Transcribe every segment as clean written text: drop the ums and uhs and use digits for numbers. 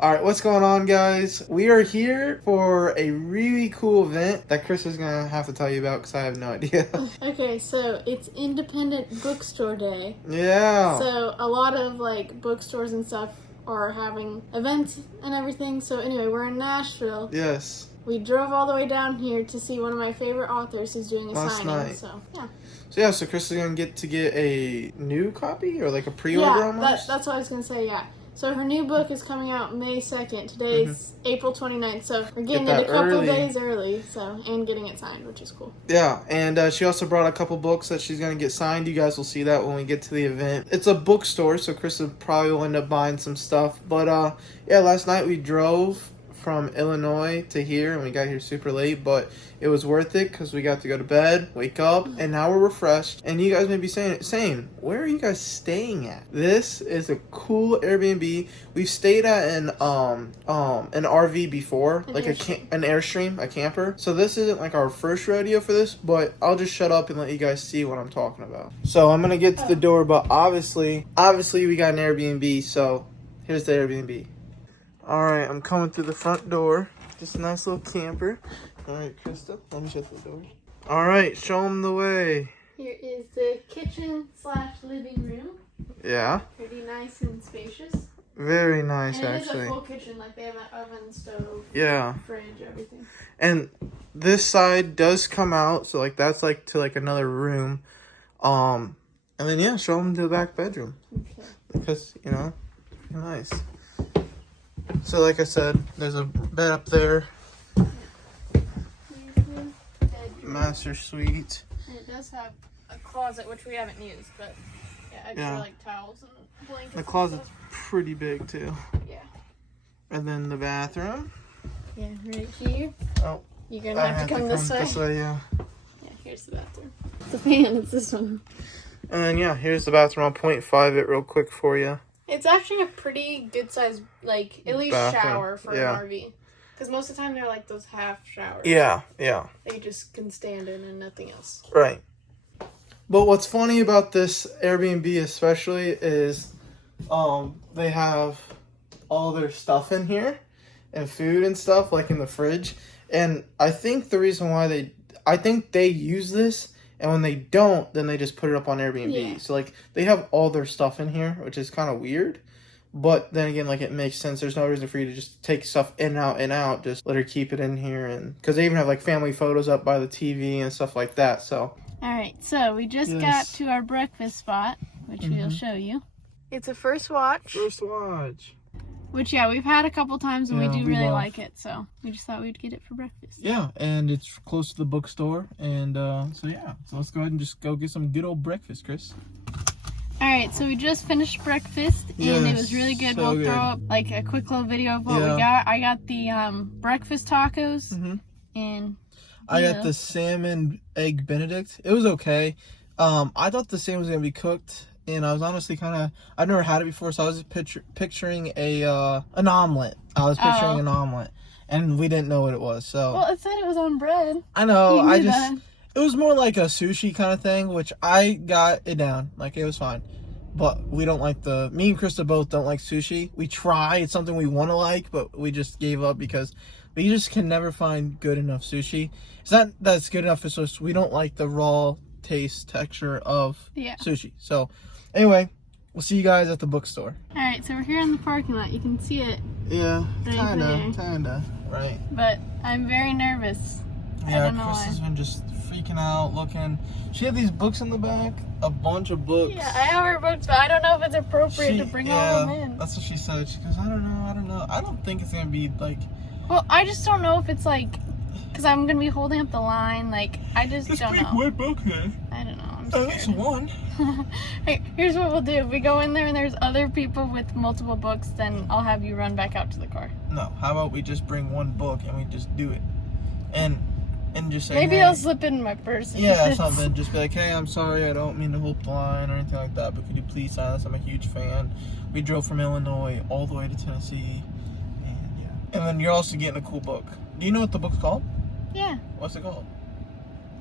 Alright, what's going on, guys? We are here for a really cool event that Chris is going to have to tell you about because I have no idea. Okay, so it's Independent Bookstore Day. Yeah. So a lot of bookstores and stuff are having events and everything. So anyway, we're in Nashville. Yes. We drove all the way down here to see one of my favorite authors who's doing a signing. Night. So yeah. So Chris is going to get a new copy or like a pre-order almost? That's what I was going to say, yeah. So her new book is coming out May 2nd. Today's April 29th, so we're getting it a couple days early, and getting it signed, which is cool. Yeah, and she also brought a couple books that she's going to get signed. You guys will see that when we get to the event. It's a bookstore, so Chris will probably end up buying some stuff. But yeah, last night we drove from Illinois to here, and we got here super late, but it was worth it because we got to go to bed, wake up, and now we're refreshed. And you guys may be saying, where are you guys staying at? This is a cool Airbnb. We've stayed at an RV before, an Airstream, a camper. So this isn't like our first rodeo for this, but I'll just shut up and let you guys see what I'm talking about. So I'm gonna get to the door, but obviously we got an Airbnb. So here's the Airbnb. All right, I'm coming through the front door. Just a nice little camper. All right, Krista, let me shut the door. All right, show them the way. Here is the kitchen/living room. Yeah. Pretty nice and spacious. Very nice, and it actually. It is a full kitchen, like they have an oven, stove, fridge, everything. And this side does come out, so like that's like to like another room. And then yeah, show them the back bedroom. Okay. Because, you know, nice. So like I said, there's a bed up there. Master suite. And it does have a closet, which we haven't used, but extra like towels and blankets. The closet's pretty big too. Yeah. And then the bathroom. Yeah, right here. Oh. You're gonna have to come this way. This way, yeah. Yeah, here's the bathroom. The fan, it's this one. And then yeah, here's the bathroom. I'll 0.5 it real quick for you. It's actually a pretty good size, like at least bathroom. Shower for an RV. Because most of the time they're like those half showers. Yeah. They just can stand in and nothing else. Right. But what's funny about this Airbnb especially is they have all their stuff in here and food and stuff like in the fridge. And I think the reason why they use this, and when they don't, then they just put it up on Airbnb. Yeah. So like they have all their stuff in here, which is kind of weird. But then again, like it makes sense. There's no reason for you to just take stuff in and out. Just let her keep it in here, and because they even have like family photos up by the TV and stuff like that. So. All right, so we just got to our breakfast spot, which we'll show you. It's a First Watch. First Watch. Which we've had a couple times, and we do really like it. So we just thought we'd get it for breakfast. Yeah, and it's close to the bookstore, and so let's go ahead and just go get some good old breakfast, Chris. Alright, so we just finished breakfast, and it was really good. We'll throw up like a quick little video of what we got. I got the breakfast tacos, and I got the salmon egg benedict. It was okay. I thought the salmon was going to be cooked, and I was honestly I've never had it before, so I was just picturing an omelet. I was picturing an omelet, and we didn't know what it was, so. Well, it said it was on bread. I know, it was more like a sushi kind of thing, which I got it down. Like, it was fine. But we don't like me and Krista both don't like sushi. We try. It's something we want to like, but we just gave up because we just can never find good enough sushi. It's not that it's good enough, it's just we don't like the raw taste, texture of sushi. So, anyway, we'll see you guys at the bookstore. Alright, so we're here in the parking lot. You can see it. Yeah, kinda, right. But I'm very nervous. Yeah, Chris has been just freaking out, looking. She had these books in the back, a bunch of books. Yeah, I have her books, but I don't know if it's appropriate to bring all of them in. That's what she said. She goes, I don't know. I don't think it's going to be, like... Well, I just don't know if it's, like... Because I'm going to be holding up the line, like, I just don't know. What book then? I don't know, I'm scared. That's one. Hey, here's what we'll do. If we go in there and there's other people with multiple books, then I'll have you run back out to the car. No, how about we just bring one book and we just do it? And just say, maybe I'll slip in my purse. Yeah, something. Just be like, hey, I'm sorry, I don't mean to hold the line or anything like that, but could you please sign this? I'm a huge fan. We drove from Illinois all the way to Tennessee, and then you're also getting a cool book. Do you know what the book's called? Yeah. What's it called?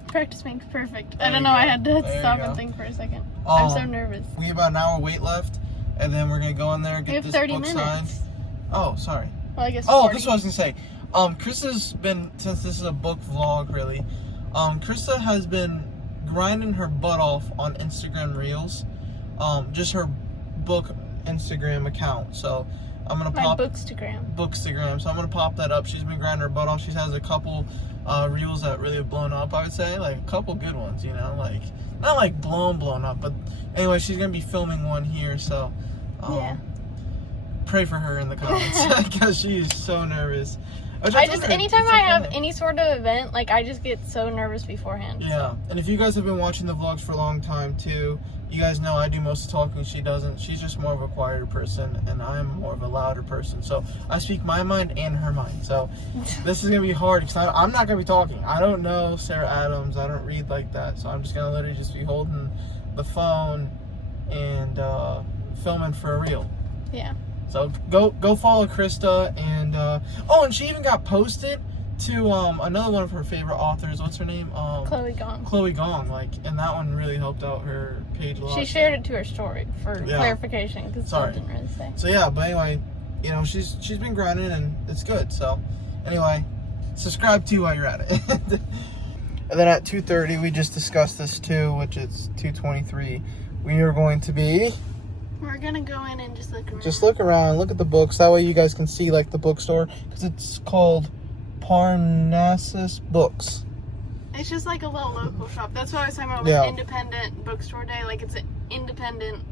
Practice makes perfect. I don't know. I had to stop and think for a second. I'm so nervous. We have about an hour wait left, and then we're gonna go in there and get this book signed. Oh, sorry. Well, I guess. Oh, 40. this is what I was gonna say. Krista's been, since this is a book vlog, really. Krista has been grinding her butt off on Instagram Reels. Just her book Instagram account. So I'm gonna pop Bookstagram. So I'm gonna pop that up. She's been grinding her butt off. She has a couple reels that really have blown up. I would say like a couple good ones. You know, like not like blown up, but anyway, she's gonna be filming one here. So yeah. Pray for her in the comments because she is so nervous. Anytime I have any sort of event, like I just get so nervous beforehand. Yeah, so. And if you guys have been watching the vlogs for a long time too, you guys know I do most of the talking, she doesn't. She's just more of a quieter person, and I'm more of a louder person. So I speak my mind and her mind. So this is gonna be hard because I'm not gonna be talking. I don't know Sarah Adams. I don't read like that. So I'm just gonna literally just be holding the phone and filming for a reel. Yeah. So go follow Krista, and and she even got posted to another one of her favorite authors. What's her name? Chloe Gong. Chloe Gong, and that one really helped out her page a lot. She shared it to her story for clarification because it didn't really say. So yeah, but anyway, you know she's been grinding and it's good. So anyway, subscribe too while you're at it. And then at 2:30 we just discussed this too, which is 2:23. We are going to be. We're gonna go in and just look around. Just look around, look at the books. That way you guys can see like the bookstore, because it's called Parnassus Books. It's just like a little local shop. That's what I was talking about with independent bookstore day. Like it's an independent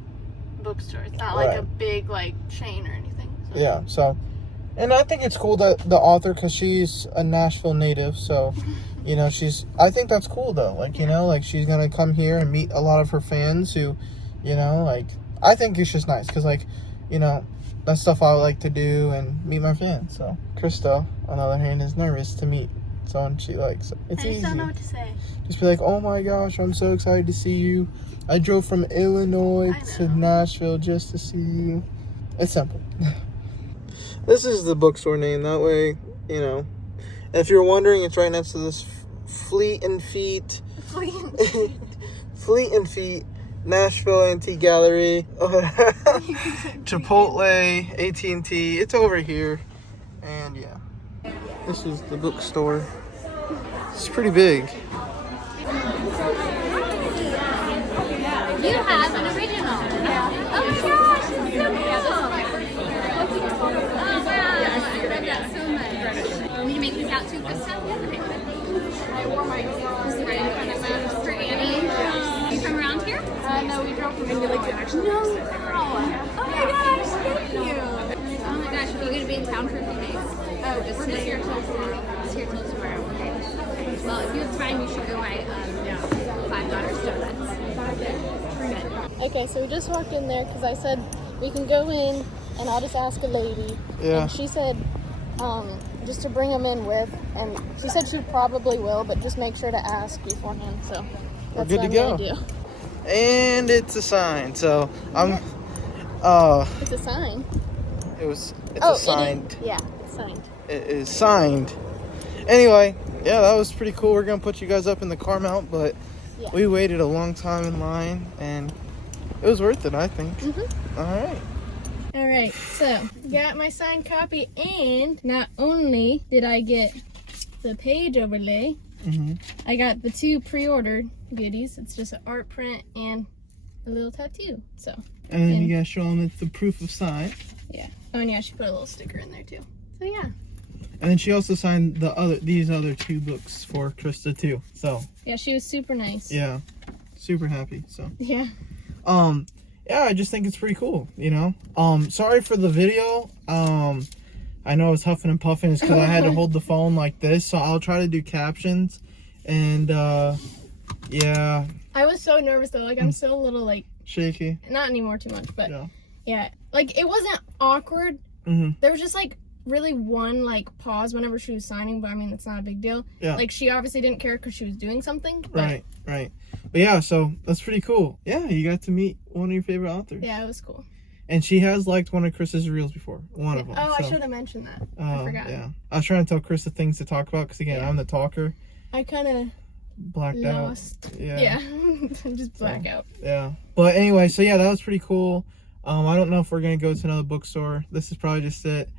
bookstore. It's not like a big like chain or anything. So. Yeah. So, and I think it's cool that the author, because she's a Nashville native, so you know I think that's cool though. Like you know, like she's gonna come here and meet a lot of her fans who, you know, like. I think it's just nice because, like, you know, that's stuff I would like to do and meet my fans. So, Krista, on the other hand, is nervous to meet someone she likes. It's easy. I just don't know what to say. Just be like, oh my gosh, I'm so excited to see you. I drove from Illinois to Nashville just to see you. It's simple. This is the bookstore name. That way, you know. And if you're wondering, it's right next to this Fleet and Feet. Fleet and Feet. Nashville Antique Gallery, Chipotle, AT&T, it's over here, and yeah, this is the bookstore. It's pretty big. You have an original. Yeah. Oh my gosh, it's so beautiful. Oh wow, I love that so much. Want me to make this out too, Krista? I wore my glasses right in front of them for Annie. You from around here? No, we drove from India. Actually. No. Oh my gosh, thank you. Oh my gosh, are you going to be in town for a few days? Oh, we're just here till tomorrow. Just here till tomorrow. Okay. Well, if you have time, you should go buy $5 donuts. Okay, so we just walked in there because I said we can go in and I'll just ask a lady. Yeah. And she said just to bring them in with, and she said she probably will, but just make sure to ask beforehand. So that's good what to I'm go. gonna do. And it's a sign, so I'm. It's a sign. It's a signed. Yeah, it's signed. It is signed. Anyway, yeah, that was pretty cool. We're gonna put you guys up in the car mount, but we waited a long time in line, and it was worth it, I think. Mm-hmm. All right, so got my signed copy, and not only did I get the page overlay, I got the 2 pre-ordered goodies. It's just an art print and a little tattoo. So. And then you gotta show them it's the proof of sign. Yeah. Oh, and yeah, she put a little sticker in there too. So yeah. And then she also signed these other 2 books for Krista too. So. Yeah, she was super nice. Yeah, super happy. So. Yeah. Yeah, I just think it's pretty cool. You know. Sorry for the video. I know I was huffing and puffing. It's because I had to hold the phone like this. So I'll try to do captions. And yeah. I was so nervous though. Like I'm still a little like shaky. Not anymore too much, but yeah. Like it wasn't awkward. There was just like really one like pause whenever she was signing, but I mean it's not a big deal. Yeah. Like she obviously didn't care because she was doing something. But... Right. But yeah, so that's pretty cool. Yeah, you got to meet one of your favorite authors. Yeah, it was cool. And she has liked one of Krista's reels before. One of them. Oh, so. I should have mentioned that. I forgot. Yeah. I was trying to tell Krista things to talk about because, again, I'm the talker. I kind of blacked lost. Out. Yeah. Just black out. Yeah. But anyway, so yeah, that was pretty cool. I don't know if we're going to go to another bookstore. This is probably just it.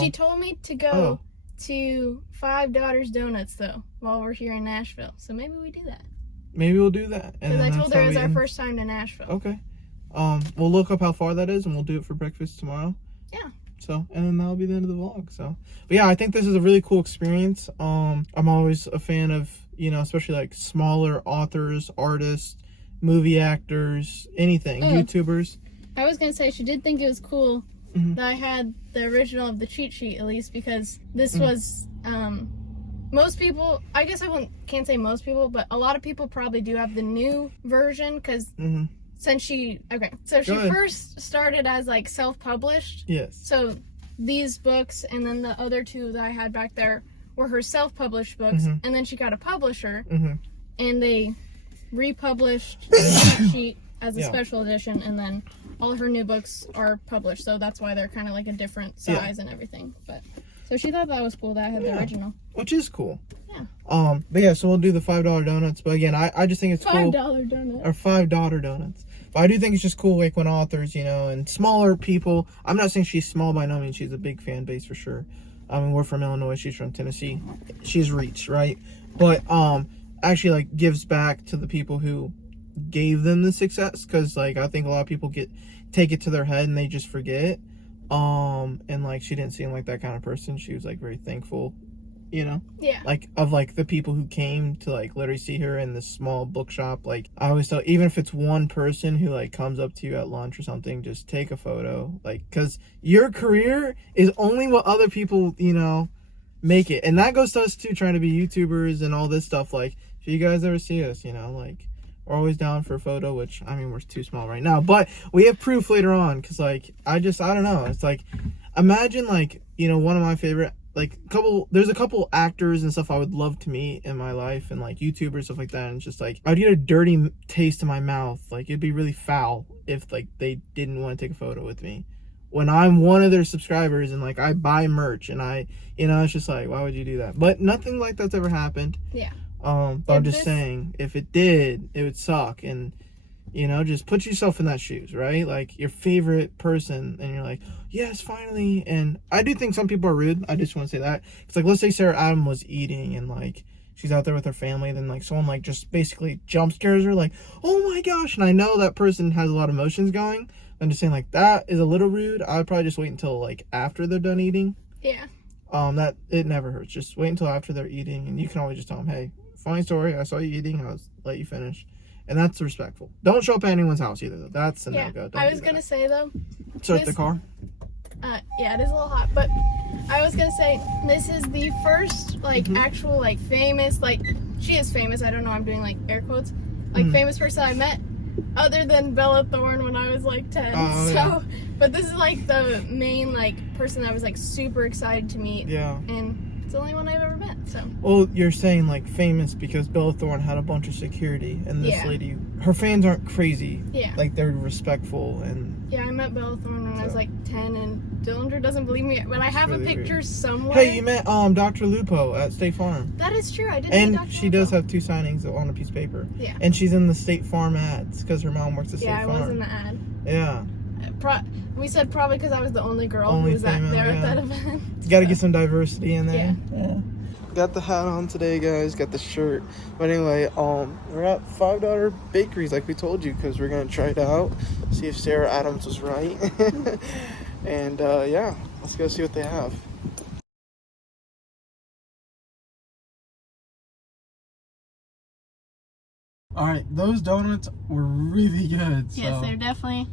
She told me to go to Five Daughters Donuts though while we're here in Nashville. So maybe we do that. Maybe we'll do that. Because I told her it was our first time to Nashville. Okay. We'll look up how far that is and we'll do it for breakfast tomorrow. Yeah. So, and then that'll be the end of the vlog. So, but yeah, I think this is a really cool experience. I'm always a fan of, you know, especially like smaller authors, artists, movie actors, anything, YouTubers. I was going to say, she did think it was cool that I had the original of the cheat sheet, at least, because this was, most people, I guess can't say most people, but a lot of people probably do have the new version, because since she first started as like self-published. Yes. So these books and then the other two that I had back there were her self-published books, and then she got a publisher, and they republished the cheat sheet as a special edition, and then all her new books are published, so that's why they're kind of like a different size and everything. But so she thought that was cool that I had the original, which is cool. Yeah. But yeah, so we'll do the $5 donuts. But again, I just think it's cool. $5 donuts. Or $5 donuts. But I do think it's just cool, like when authors, you know, and smaller people. I'm not saying she's small by no means. She's a big fan base for sure. I mean, we're from Illinois. She's from Tennessee. She's reached, right? But actually, like, gives back to the people who gave them the success. Because, like, I think a lot of people take it to their head and they just forget. And, like, she didn't seem like that kind of person. She was, like, very thankful, you know? Yeah. Like, of, like, the people who came to, like, literally see her in this small bookshop. Like, I always tell, even if it's one person who, like, comes up to you at lunch or something, just take a photo. Like, because your career is only what other people, you know, make it. And that goes to us, too, trying to be YouTubers and all this stuff. Like, if you guys ever see us, you know, like, we're always down for a photo, which, I mean, we're too small right now. But we have proof later on, because, like, I don't know. It's like, imagine, like, you know, one of my favorite, like, there's a couple actors and stuff I would love to meet in my life, and, like, YouTubers, stuff like that, and it's just, like, I'd get a dirty taste in my mouth. Like, it'd be really foul if, like, they didn't want to take a photo with me. When I'm one of their subscribers, and, like, I buy merch, and you know, it's just like, why would you do that? But nothing like that's ever happened. Yeah. But I'm just saying, if it did, it would suck. And, you know, just put yourself in that shoes, right? Like, your favorite person, and you're like, yes, finally. And I do think some people are rude. I just want to say that. It's like, let's say Sarah Adam was eating, and, like, she's out there with her family, then, like, someone, like, just basically jump scares her, like, oh my gosh. And I know that person has a lot of emotions going. I'm just saying, like, that is a little rude. I would probably just wait until, like, after they're done eating. Yeah. That, it never hurts. Just wait until after they're eating, and you can always just tell them, hey, funny story, I saw you eating, I'll let you finish. And that's respectful. Don't show up at anyone's house either, though. That's a no-go. I was gonna say, though, start the car. Yeah, it is a little hot, but I was gonna say, this is the first, like, actual, like, famous, like, she is famous, I don't know, I'm doing, like, air quotes, like, famous person I met, other than Bella Thorne when I was, like, 10, but this is, like, the main, like, person I was, like, super excited to meet, and it's the only one I've ever met, so. Well, you're saying, like, famous because Bella Thorne had a bunch of security, and this lady, her fans aren't crazy. Yeah. Like, they're respectful, and... Yeah, I met Bella Thorne when I was, like, 10, and Dillinger doesn't believe me, but I have a picture somewhere. Hey, you met, Dr. Lupo at State Farm. That is true, I did meet Dr. And she does have 2 signings on a piece of paper. Yeah. And she's in the State Farm ads, because her mom works at State Farm. Yeah, I was in the ad. Yeah. We said probably because I was the only girl who was there at that event. You gotta get some diversity in there. Yeah. Got the hat on today, guys. Got the shirt. But anyway, we're at $5 bakeries like we told you, because we're gonna try it out, see if Sarah Adams was right. And yeah, let's go see what they have. Alright, those donuts were really good. So. Yes, they're definitely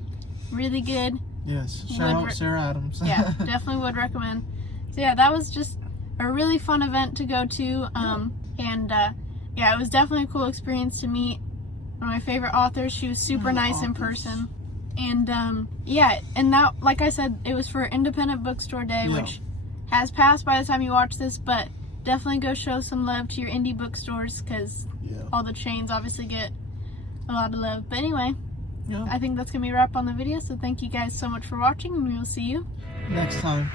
really good. Yes, shout out Sarah Adams. Yeah, definitely would recommend. So yeah, that was just a really fun event to go to. And yeah, it was definitely a cool experience to meet one of my favorite authors. She was super nice in person. And yeah, and that, like I said, it was for Independent Bookstore Day, which has passed by the time you watch this, but definitely go show some love to your indie bookstores, because all the chains obviously get a lot of love. But anyway, I think that's going to be a wrap on the video, so thank you guys so much for watching, and we will see you next time.